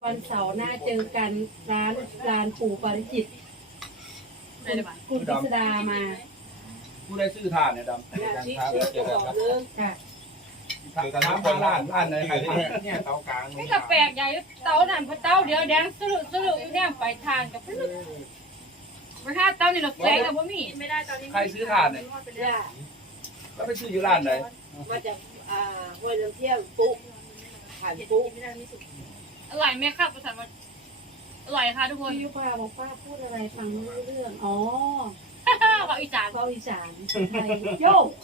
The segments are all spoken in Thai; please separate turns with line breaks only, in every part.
วันเสาร์หน้าเจอกันร้านปู่ปาริจิตคุณกฤษดามา
ผู้ได้ซื้อทานเนี่ยดำ
ค่ะ
ถามร้านไหนเนี่ยเตากลาง
ไม่กระแปลกใหญ่เตานั่นพอเตาเดียวแดงสลุอยู่เนี่ยไปทานกับมาถ้าเตานี่เราแปลกกับบ่มีไม่ได้ตอนนี้
ใครซื้อทานเนี่ยแล้วไปซื้ออยู่ร้านไหน
มาจากห้วยน้ำเที่ยงปุ๊ผ่านปุ๊
อร่อยไหมครับประสานว่าอร่อยค่ะทุกคน
พี่ยุพาบอกป้าพูดอะไรฟังไม่รู้เรื่องอ๋อ
บอกอีสาน
เขาอีสานไทยโยก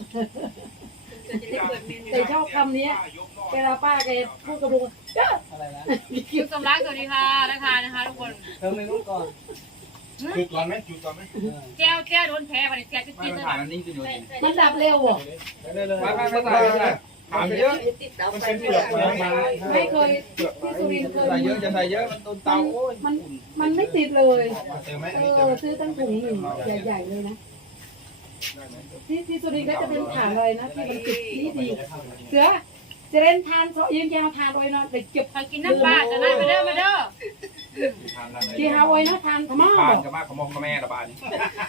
แต่ชอบคำนี้เวลาป้าแกพูดกับลุงเด้อ
อะไรนะ
คิวสำลักสวัสดีค่ะนะคะทุกคน
เติมไม่รู้ก่อน
จุดก่อนไหมจุดก่อนไหม
แก้วโดนแพ้ไปแก้วจะ
ไม่
กิน
มัน
เลย
ผ่านอันนี้คืออยู่นี่
มันดับเร็วเหรอ
ไม่ถามเยอะ
ติดเตา
มัน
ไฟ
เป็นเปลือกไม้
ไม่เคยที่สุรินทร์เคย
ใส่
มี
เยอะจะใส่เยอะมันโดนเตาโอ้ย
มันไม่ติดเลย
เติมไหม
ซื้อตั้งถุงหนึ่งใหญ่ๆเลยนะที่สุรินทร์ก็จะเป็นฐานเลยนะที่มันติดนี่ดีเสือจะเล่นทานยืนยาวทานโอยเนาะเด็กเก็บ
ใครกินน้ำปลาจะได้มาเด้อมาเด้อ
ที่ฮาวอยนะทานขม่า
ผ่า
บ
น
อก
กับมากขมองขแม่ระบาดนี่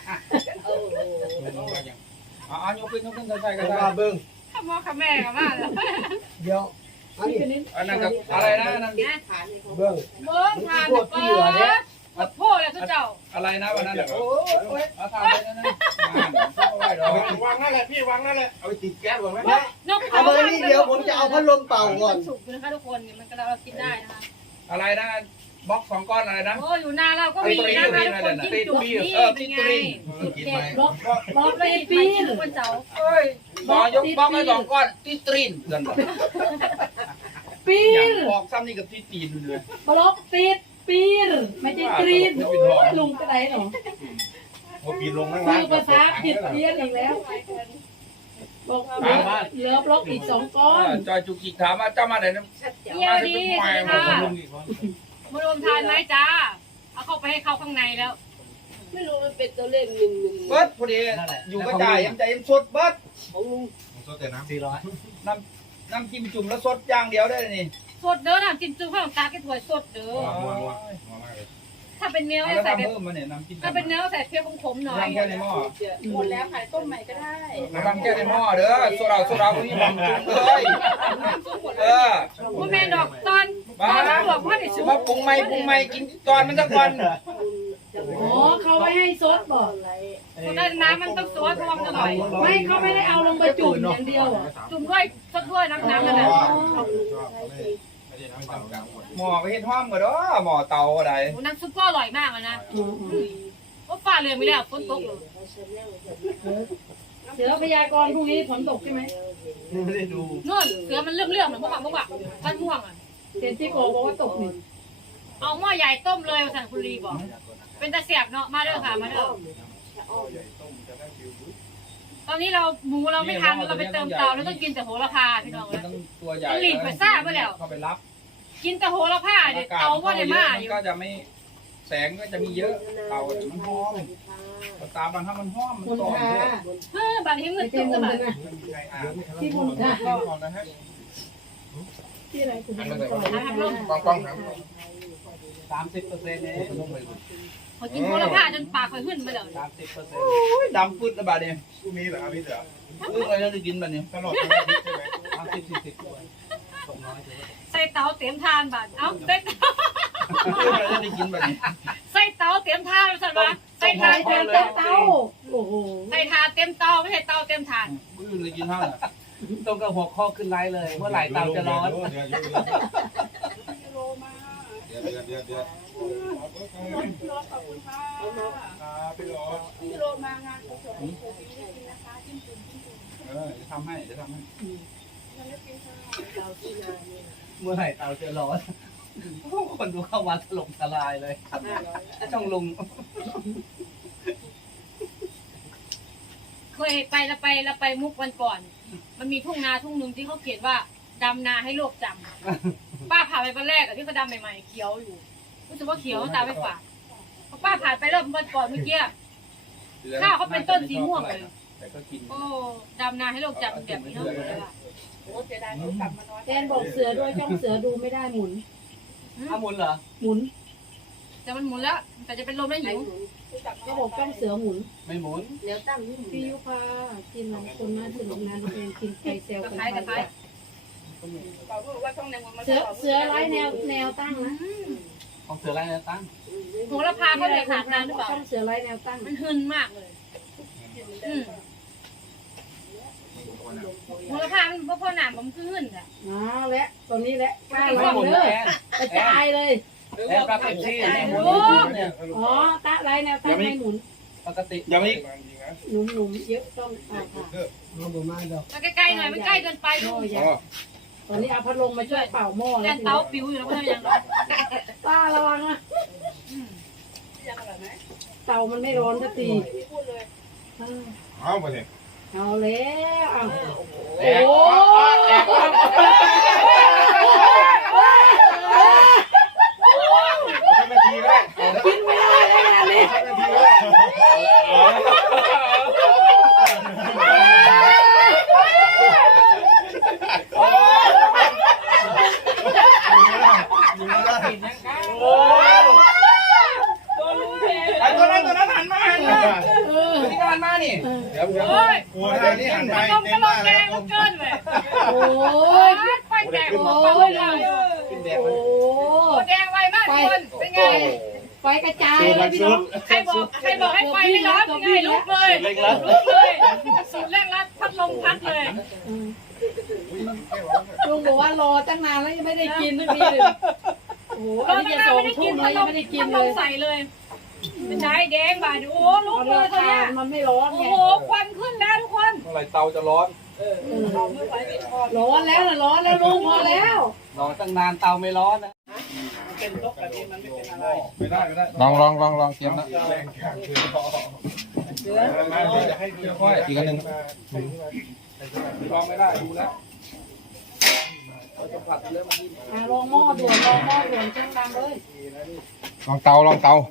อ๋อยกขึ้นใส่กันได้เบิ้ง
ข้าวหม้อข้าวแม่กับมาแล้ว
เดี๋ยวอันนี้
อันนั้นกับอะไรนะนั่น
เบื้อง
เบิ้งทานเปิดกดโพ่เลยทุกเจ้า
อะไรนะวันนั้นโอ้ยเอาทานไปนะวางนั่นแหละพี่วางนั่นแหละเอาไปติดแก๊สก่อนไหม
นก
เอาเบอร์นี้เดี๋ยวผมจะเอาพัดลมเป่าก่อน
สุกนะคะทุกคนมันก็เรากินได้นะคะ
อะไรนะบล็อก2ก้อนอะไรนะ
โอ้อยู่หน้าเราก็มีนะคะทุกคนจิ้มจุ่มนี่เป็นไงสุดเด็ด
บล็อก
ไป
เลย
ปี
ปี
น
น
ทุกวันเสาร์
เอ้ยยกบล็อกให้2ก้อนที่ตรีนกัน
ปี
อย่าง
น
ออกซ้ำนี่กับที่ตีนเลย
บล็อกติดปีนไม่ใช่กรีนลุงกระไดหรอ
พอปีนลงนั่ง
คือภาษาผิดเพี้ยนอีกแล้วบอกเหลือบล็อกอีก2 ก้อน
จอยจุกิถามว่าเจ้ามาไหนนะ
เยี่ยมดีค่ะมารวมทานไหมจ้าเอาเข้าไปให้เข้าข้างในแล้ว
ไม่รู้มันเป็นตัวเลข1
เบิร์ดพอดีอยู่กระจายยังใจยังสดเบิร์ด
ของลุง
สดแต่น้ำ
400
น้ำจิ้มจุ่มแล้วสดอย่างเดียวได้นี่
สดเด้อน้ำจิ้มจุ่มข้าวตาแกถั่วสดเด้อถ้าเป็นเนื้อ
แล้ว
ใส่แบบ
เพิ่มมาเนี่ยน้ำจิ้ม
ถ้าเป็นเนื้อใส่เพี้ยขมๆหน่อย
ทำแค่ในหม้อ
หมดแล้วขายต้มใหม่ก็ได้
ทำแค่ในหม้อเด้อโซดาพวกนี้หอมจุ่มเลย
ว่าแม่ดอกตอนลวกว่าได้
สิ
สุก
มาปรุงใหม่กินตอนมันสักวัน
อ๋อเขาไม่ให้ซดบอก
แต่น้ำมันต้องซดเพราะว่ามันอร่อย
ไม่เขาไม่ได้เอาลงไปจุ่มอย่างเดียวอ่ะ
จุ่มด้วยซดด้วยน้ำนั่นแหละ
หม้อไปเฮ็ดห้อมก็เด้อหม้อเตาก็ได้
น้ำซุปก็อร่อยมากเลยนะว่าฝ่าเรือไม่ได้ฝนตกเลย
เสือพยากรณ์พรุ่งนี้ฝนตกใช่ไหม
ไม่ได้ดู
นู่นเสือมันเรื่องๆเหมือนพวกบ้านม่วงอ่ะ
เจนจิโกบอกว่าตกนี่
เอาหม้อใหญ่ต้มเลยสั่งคุณลีบอกเป็นตะเสียบเนาะมาเด้อค่ะมาเด้อตอนนี้เราหมูเราไม่ทำเราไปเติมเตาแล้วต้องกินแต่โหระพาพี่น้อง
มัน
นะ
ต้องตัวใหญ่
มันหลีกไปซ่าไปแล้ว
เข้าไปรับ
กินแต่โหระพาเดี๋ยวเตาว่าได้มาอยู่
ก็จะไม่แสงก็จะมีเยอะเตามันหอมตาบางถ้ามันหอมมัน
มุน
ต่อ
ทา
บางทีเงิ
ไม่
น
ใช่
ตุ้ม
มุ
กัน
น
แบบ
นะที่มุนทาที่อะไรคุณก่อน
กล้องครับ
30%เอง
พอกินโหระพาจนปากคอยขึ้นไปเลย
30%
ดำปึ๊ดแล้วบาดเนี่ย
พรุ่งนี้เหรอครับพี่เสือ
อะไรจะได้กินบาดเนี่ย
ตลอดทั้งอาทิตย์ใช่ไหม
ใส่เตาเตรียมทานบัดเอ้าใส่เตา
อะไรจะได้กินบาดเนี่ย
ใส่เตาเตรียมทานสั่นว่าใส่
ใส่
ทาน
ทานเต้าโอ้โห
ใส่ทานเต็มเตาไม่ใช่เตาเต็มทาน
มื้อเลยกินเท่าไหร่
ตรงกับหัวข้อขึ้นไลน์เลย เมื่อไหร่เตาจะร้อน
เดือด พี่โรส
พี่โรมางานกุศลนะคะจิ้มจุ่ม
จะทำให้จะทำให้
เราที่นาเนี่ย
เมื่อไหร่เตาจะร้อนคนดูเข้ามาถล่มทลายเลยช่องลุง
เคยไปเราไปมุกวันก่อน มันมีทุ่งนาทุ่งนึงที่เขาเขียนว่าดำนาให้โลกจำป้าผ่านไปวันแรกอะที่เขาดำใหม่ๆเขียวอยู่รู้สึกว่าเขียวตาไปฝาดพอป้าผ่านไปรอบวันก่อนเมื่อกี้ข้าวเขาเป็นต้นสีม่วงเลย
แต่ก็กิน
โอ้ดำนาให้โลกจำแบบนี้เนาะ
โอ้เสียดายเขากลับมานอน
แดนบอกเสือด้วยช่องเสือดูไม่ได้หมุน
ถ้าหมุนเหรอ
หมุน
แต่มันหมุนแล้วแต่จะเป็นลมได้ห
ไหน
ญิง
หนุน
ก็บอกต้องเสือหมุน
ไม่หมุน
เดี๋ยวตั้งนี่หมุน
พี่ยุพากินหลายคนมาถึงงานเองกินไก่เซลกันไปเสือไร้แนวตั้งนะ
ของเสืออะไรนะตั้ง
โหระพาเขาเลยขาดนานหรือเปล่า
ต้องเสือไร้แนวตั้ง
มันหึนมากเลยโหระพามันพ่อหนามมันคือหึนอ่ะ
อ๋อและตอนนี้แหละกล้า
ไม่
ลอง
หมุน
เล
นะ
ย
แอน
กระจายเลย
แอนปลาเป็ดที่ไม่หมุนเนี่ย
อ๋อตะไร้แนวตั้งไม่หมุน
ปกติ
ยังไม่
หนุ่มๆเยอะต้องเอาค่ะ
มาใกล้ๆหน่อยไม่ใกล้เกินไป
ห
ลู
ม้อก ใหญ่ตอนนี้เอาพัดลมมาช่วยเป่าหม้อ
แล่
แล้ว
นเตาปิวอยู่แล้วไม่ทำยังไง
ป้าระวังนะเตามันไม่ร้อนสักที
เอาไปเลย
เอาแล้วเอา
แอ
โอ้
เอาสักนาทีก็ได้
กินไม่ได้เลยงานนี้
สักนาทีก็ได้
ไอ้ตัวนั้นหันมาตัวนี้ก็หันมานี่
เดี๋ยว
โอ้ย
หัวทางนี้หันไป
ต้ม
เต็
ก็
ม
ล
หน้าง
แก
แล้ว
งมันเกินเลย
โอ้ย
ไฟแดงหัว
โอ้
ปั
ย
งเลย
โอ้
หัวแดงไวมากทุกคนเป็นไง
ไฟกระจายเลยพี่น้อง
ใครบอกให้ไฟไม่ร้อนเป็นไงลุกเลยลุกเลยสูตรแรกรัดพัดลมพัดเลย
ลุงบอกว่ารอตั้งนานแล้วยังไม่ได้กินสักทีเลยโอ้โห
ต
อั
อน น
นี้
นั้
จะ
น
สอ
ไม่
ง
ได้กิ
ทุ่
น
ม
พั
แล้
ด
ว
ล
ยัง
ม
ไม่ได้กิ
พั
น
ด
เล
ลม
ย
ใส่เลยเป็นไงแดงบาดโอ้ลุกเลยตัวเนี้ย
มันไม่ร้อน
โอ้
ไง
โหควันขึ้นแล้วทุกคน
เมื่อไหร่เตาจะร้อน
ร้อนแล้วนะร้อนแล้วลุงพอแล้ว
รอตั้งนานเตาไม่ร้อนนะเป็นลกแบบนี้มันไม่เป็นอะไร
ไม่ได้ไม่ได้
ลองเตรียมนะ
แรงแข็งคือจะให้ดูค่อย
อีกอันหนึ่ง
ลองไม่ได้ดูแล้วจะผัดเรื่องมันยิ่ง
ลองหม้อด่วนช่างดำเลย
ลองเตา
ลองเตา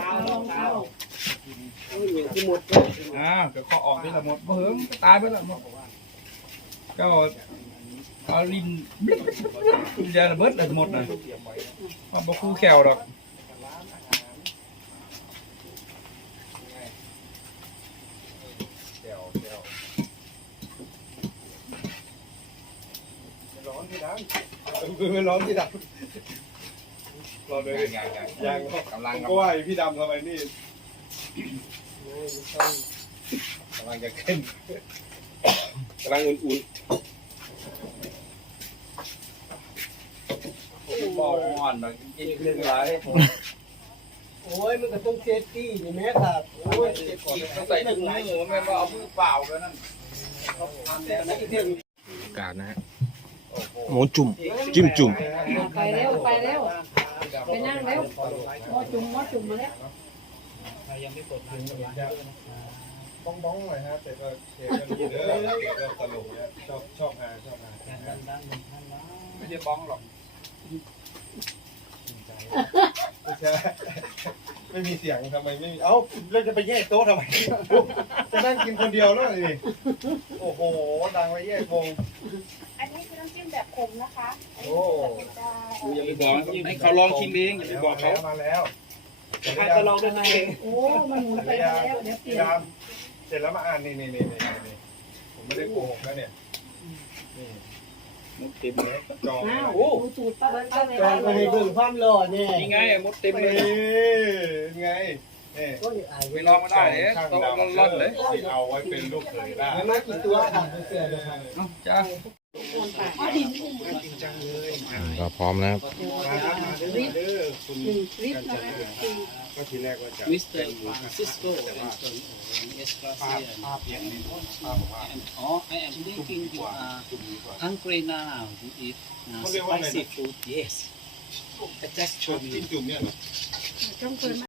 เดี๋ยวข้อออกนี่ละหมดเหิงตายไปละหมดก็เอาลิ้นจะระเบิดหมดเลยมันบ่คู่แขวหรอกไม่ร้อนพี่ดำรอเลยยังกำลังก็ว่าพี่ดำทำไมนี่กำลังจะขึ้นกำลังอุ่นๆ
บอกอ่อนแบบกินเรื่องไร
โอ้ยมันก็ต้องเซฟตี้อยู่แม้ครับ
โอ้ยเจ็บกินต้องใส่ถุงมือไม่ว่าเอามือเปล่าเลยนั่น
กาดนะฮะหมูจุ่มจิ้มจุ่ม
ไปเร็วไปนั่งเร็วหม้อจุ่มมาแล้ว
บ้องๆหน่อยฮะแต่ก็เทกันดีเด้อเราตลกเนี่ยชอบฮา
ไม่ใช่บ้องหรอก
ไม่ใช่ไม่มีเสียงทำไมไม่มีเอ้าเราจะไปแยกโต๊ะทำไมจะนั่งกินคนเดียวแล้วนี่โอ้โหดังไปแยกวง
อันนี้คือน้ำจิ้มแบบขมนะคะ
โอ้
อย่าไปบอกให้เขาลองชิมเองอย่าไปบอกเขา
มาแล้ว
ใครจะลองด้วยตัวเอง
โอ้มันหมุนไปแล้วเดี๋ยวเปลี่ยน
เสร็จแล้วมาอ่านนี่ผมไม่ได้โกหกนะเนี่ยนี่
มดเต็มเลย
จอง
อ้าว
โอ้
ดูสูตรป้าเลย
จอนก็ให้เบิ่งความหล่อเนี่ย
นี่ไงมดเต็มเลย
ไงนี่
ก็อย่าอาย
ไปลองมาได้เนี่ยต้องร่อนเลย
เอาไว้เป็นลูกเขยได้
มันมากี่ตัวครับเสือเลยครับ
จ้า
ก็พร้อมนะครับ
คุณ
1 ลิตรนะคะ
ก็ทีแรกว่าจะ
Mr. Francisco
Oh, I am thinking you are hungry now. You eat spicy food. Yes. That's
จิ้มจุ่มเนี่ยเหรอ
ช่องเคย